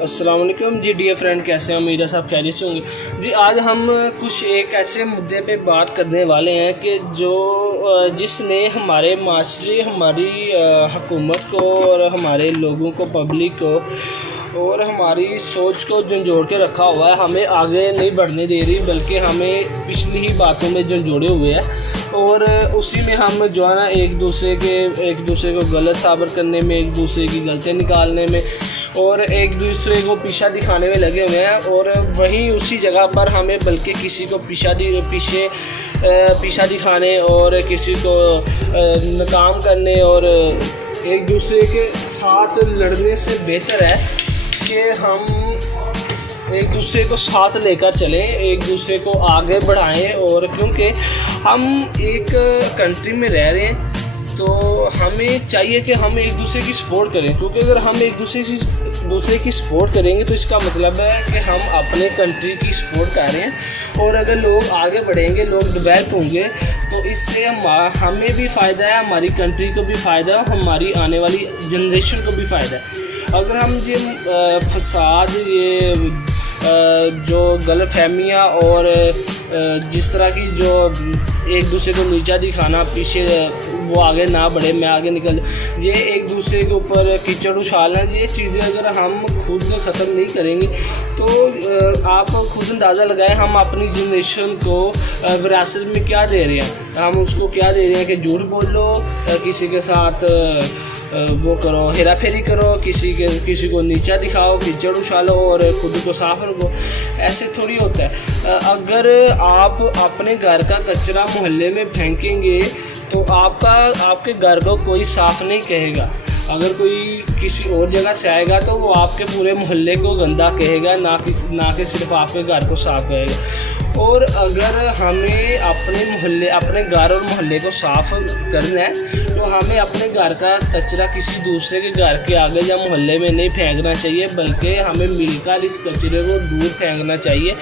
السلام علیکم جی dear friend, کیسے ہیں؟ امیر صاحب خیریت سے ہوں گے جی۔ آج ہم کچھ ایک ایسے مدعے پہ بات کرنے والے ہیں کہ جس نے ہمارے معاشرے، ہماری حکومت کو اور ہمارے لوگوں کو، پبلک کو اور ہماری سوچ کو جھنجھوڑ کے رکھا ہوا ہے۔ ہمیں آگے نہیں بڑھنے دے رہی، بلکہ ہمیں پچھلی ہی باتوں میں جھنجھوڑے ہوئے ہیں، اور اسی میں ہم جو ہے نا ایک دوسرے کو غلط ثابت کرنے میں، ایک دوسرے کی غلطیاں نکالنے میں اور ایک دوسرے کو پیچھا دکھانے میں لگے ہوئے ہیں، اور وہیں اسی جگہ پر ہمیں بلکہ کسی کو پیچھا دکھانے اور کسی کو ناکام کرنے اور ایک دوسرے کے ساتھ لڑنے سے بہتر ہے کہ ہم ایک دوسرے کو ساتھ لے کر چلیں، ایک دوسرے کو آگے بڑھائیں۔ اور کیونکہ ہم ایک کنٹری میں رہ رہے ہیں تو ہمیں چاہیے کہ ہم ایک دوسرے کی سپورٹ کریں، کیونکہ اگر ہم ایک دوسرے کی سپورٹ کریں گے تو اس کا مطلب ہے کہ ہم اپنے کنٹری کی سپورٹ کر رہے ہیں، اور اگر لوگ آگے بڑھیں گے، لوگ ڈیولپ ہوں گے تو اس سے ہمیں بھی فائدہ ہے، ہماری کنٹری کو بھی فائدہ ہے، ہماری آنے والی جنریشن کو بھی فائدہ ہے۔ اگر ہم یہ فساد، یہ جو غلط فہمیاں اور جس طرح کی جو ایک دوسرے کو نیچا دکھانا، پیچھے وہ آگے نہ بڑھے میں آگے نکل، یہ ایک دوسرے کے اوپر کیچڑ اچھالنا، یہ چیزیں اگر ہم خود ختم نہیں کریں گے تو آپ خود اندازہ لگائیں ہم اپنی جنریشن کو وراثت میں کیا دے رہے ہیں۔ ہم اس کو کیا دے رہے ہیں کہ جھوٹ بول لو، کسی کے ساتھ وہ کرو، ہیرا پھیری کرو، کسی کو نیچا دکھاؤ، کیچڑ اچھالو اور خود کو صاف رکھو۔ ایسے تھوڑی ہوتا ہے۔ اگر آپ اپنے گھر کا کچرا محلے میں پھینکیں گے تو آپ کے گھر کو کوئی صاف نہیں کہے گا۔ اگر کوئی کسی اور جگہ سے آئے گا تو وہ آپ کے پورے محلے کو گندا کہے گا، نہ کہ صرف آپ کے گھر کو صاف کہے گا۔ اور اگر ہمیں اپنے گھر اور محلے کو صاف کرنا ہے تو ہمیں اپنے گھر کا کچرا کسی دوسرے کے گھر کے آگے یا محلے میں نہیں پھینکنا چاہیے، بلکہ ہمیں مل کر اس کچرے کو دور پھینکنا چاہیے،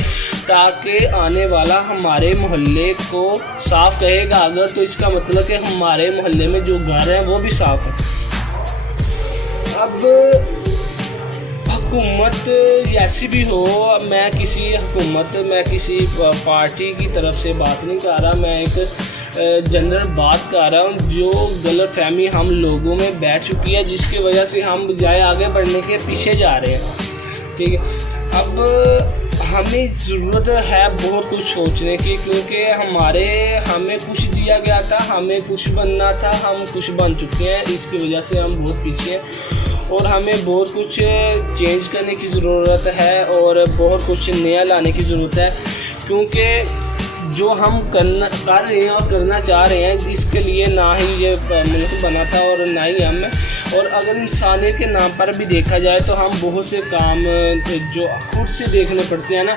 تاکہ آنے والا ہمارے محلے کو صاف کہے گا اگر تو اس کا مطلب کہ ہمارے محلے میں جو گھر ہیں وہ بھی صاف ہیں۔ اب حکومت جیسی بھی ہو، میں کسی پارٹی کی طرف سے بات نہیں کر رہا، میں ایک جنرل بات کر رہا ہوں۔ جو غلط فہمی ہم لوگوں میں بیٹھ چکی ہے، جس کی وجہ سے ہم بجائے آگے بڑھنے کے پیچھے جا رہے ہیں، ٹھیک ہے۔ اب ہمیں ضرورت ہے بہت کچھ سوچنے کی، کیونکہ ہمیں کچھ دیا گیا تھا، ہمیں کچھ بننا تھا، ہم کچھ بن چکے ہیں، اس کی وجہ سے ہم بہت پیچھے ہیں، اور ہمیں بہت کچھ چینج کرنے کی ضرورت ہے اور بہت کچھ نیا لانے کی ضرورت ہے، کیونکہ جو ہم کر رہے ہیں اور کرنا چاہ رہے ہیں، اس کے لیے نہ ہی یہ ملک بنا تھا اور نہ ہی ہم، اور اگر انسانیت کے نام پر بھی دیکھا جائے تو ہم بہت سے کام جو خود سے دیکھنے پڑتے ہیں نا،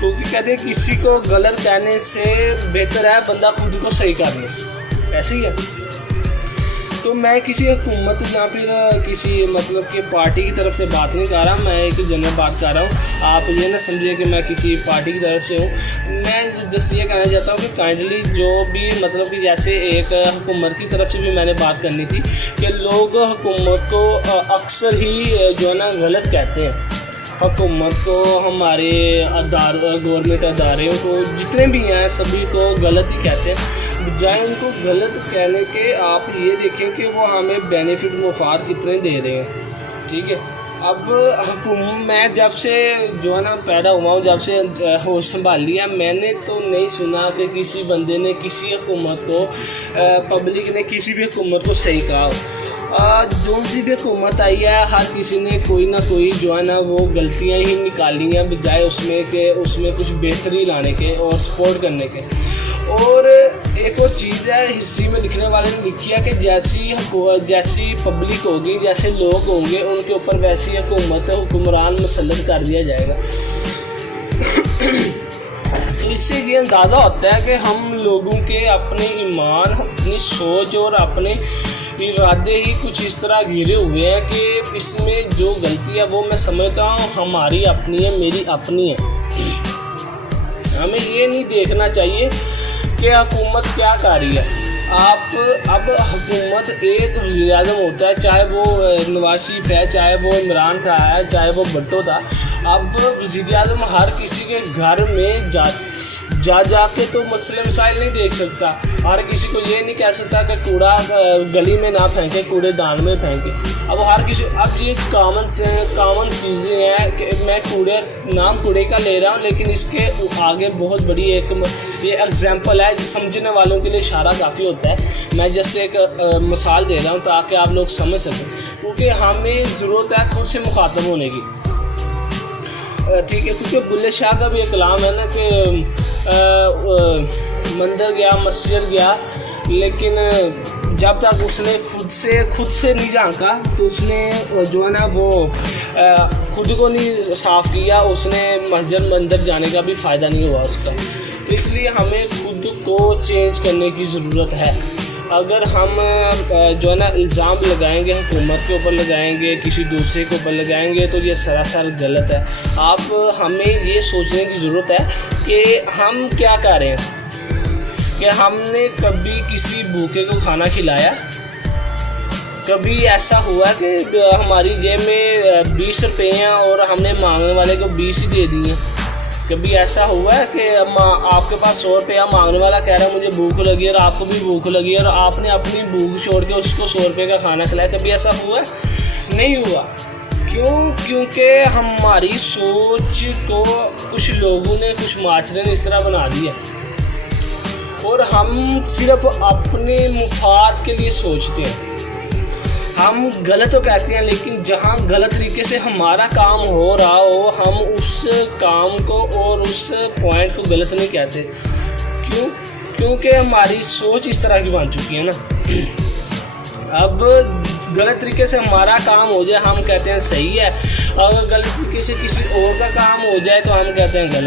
کیونکہ کہتے ہیں کسی کو غلط کہنے سے بہتر ہے بندہ خود کو صحیح کر لے، ایسے ہی ہے۔ تو میں کسی حکومت یا پھر کسی مطلب کہ پارٹی کی طرف سے بات نہیں کر رہا، میں ایک جنرل بات کر رہا ہوں۔ آپ یہ نہ سمجھیے کہ میں کسی پارٹی کی طرف سے ہوں، میں جس یہ کہنا چاہتا ہوں کہ کائنڈلی جو بھی مطلب کہ جیسے ایک حکومت کی طرف سے بھی میں نے بات کرنی تھی کہ لوگ حکومت کو اکثر ہی جو ہے نا غلط کہتے ہیں، حکومت کو، ہمارے گورنمنٹ اداروں کو، جتنے بھی ہیں سبھی کو غلط ہی کہتے ہیں، بجائے ان کو غلط کہنے کے آپ یہ دیکھیں کہ وہ ہمیں بینیفٹ مفاد کتنے دے رہے ہیں، ٹھیک ہے۔ اب میں جب سے جو ہے نا پیدا ہوا ہوں، جب سے ہوش سنبھال لیا، میں نے تو نہیں سنا کہ کسی بندے نے کسی حکومت کو، پبلک نے کسی بھی حکومت کو صحیح کہا ہو۔ جو سی بھی حکومت آئی ہے، ہر کسی نے کوئی نہ کوئی جو ہے نا وہ غلطیاں ہی نکالی ہیں، بجائے اس میں کچھ بہتری لانے کے اور سپورٹ کرنے کے۔ اور ایک اور چیز ہے، ہسٹری میں لکھنے والے نے لکھی ہے کہ جیسی پبلک ہوگی، جیسے لوگ ہوں گے، ان کے اوپر ویسی حکمران مسلط کر دیا جائے گا۔ تو اس سے یہ اندازہ ہوتا ہے کہ ہم لوگوں کے اپنے ایمان، اپنی سوچ اور اپنے ارادے ہی کچھ اس طرح گھیرے ہوئے ہیں کہ اس میں جو غلطی ہے وہ میں سمجھتا ہوں ہماری اپنی ہے، میری اپنی ہے۔ ہمیں یہ نہیں دیکھنا چاہیے کہ حکومت کیا کر رہی ہے، اب حکومت ایک وزیر اعظم ہوتا ہے، چاہے وہ نواز شریف ہے، چاہے وہ عمران خان ہے، چاہے وہ بھٹو تھا. اب وزیر اعظم ہر کسی کے گھر میں جا کے تو مسئلے مسائل نہیں دیکھ سکتا. ہر کسی کو یہ نہیں کہہ سکتا کہ کوڑا گلی میں نہ پھینکے، کوڑے دان میں پھینکے. اب ہر کسی، اب یہ کامن چیزیں ہیں کہ میں نام کوڑے کا لے رہا ہوں، لیکن اس کے آگے بہت بڑی ایک یہ ایگزامپل ہے، سمجھنے والوں کے لیے اشارہ کافی ہوتا ہے. میں جیسے ایک مثال دے رہا ہوں تاکہ آپ لوگ سمجھ سکیں، کیونکہ ہمیں ضرورت ہے خود سے مخاطب ہونے کی. ٹھیک ہے، کیونکہ بلے شاہ کا بھی ایک کلام ہے نا کہ مندر گیا، مسجد گیا، لیکن جب تک اس نے خود سے نہیں جھانکا تو اس نے جو ہے نا وہ خود کو نہیں صاف کیا، اس نے مسجد مندر جانے کا بھی فائدہ نہیں ہوا اس کا. تو اس لیے ہمیں خود کو چینج کرنے کی ضرورت ہے. اگر ہم جو ہے نا الزام لگائیں گے، حکومت کے اوپر لگائیں گے، کسی دوسرے کے اوپر لگائیں گے، تو یہ سراسر غلط ہے. ہمیں یہ سوچنے کی ضرورت ہے کہ ہم کیا کر رہے ہیں. کہ ہم نے کبھی کسی بھوکے کو کھانا کھلایا؟ کبھی ایسا ہوا کہ ہماری جیب میں 20 روپے ہیں اور ہم نے مانگنے والے کو 20 ہی دے دیے؟ کبھی ایسا ہوا ہے کہ آپ کے پاس 100 روپیہ، مانگنے والا کہہ رہا ہے مجھے بھوک لگی ہے اور آپ کو بھی بھوک لگی ہے اور آپ نے اپنی بھوک چھوڑ کے اس کو 100 روپے کا کھانا کھلایا؟ کبھی ایسا ہوا ہے؟ نہیں ہوا. کیونکہ ہماری سوچ کو کچھ لوگوں نے، کچھ معاشرے نے اس طرح بنا دیا اور ہم صرف اپنے مفاد کے لیے سوچتے ہیں. ہم غلط تو کہتے ہیں، لیکن جہاں غلط طریقے سے ہمارا کام ہو رہا ہو، ہم اس کام کو اور اس پوائنٹ کو غلط نہیں کہتے. کیونکہ ہماری سوچ اس طرح کی بن چکی ہے نا. اب غلط طریقے سے ہمارا کام ہو جائے ہم کہتے ہیں صحیح ہے، اگر غلط طریقے سے کسی اور کا کام ہو جائے تو ہم کہتے ہیں غلط.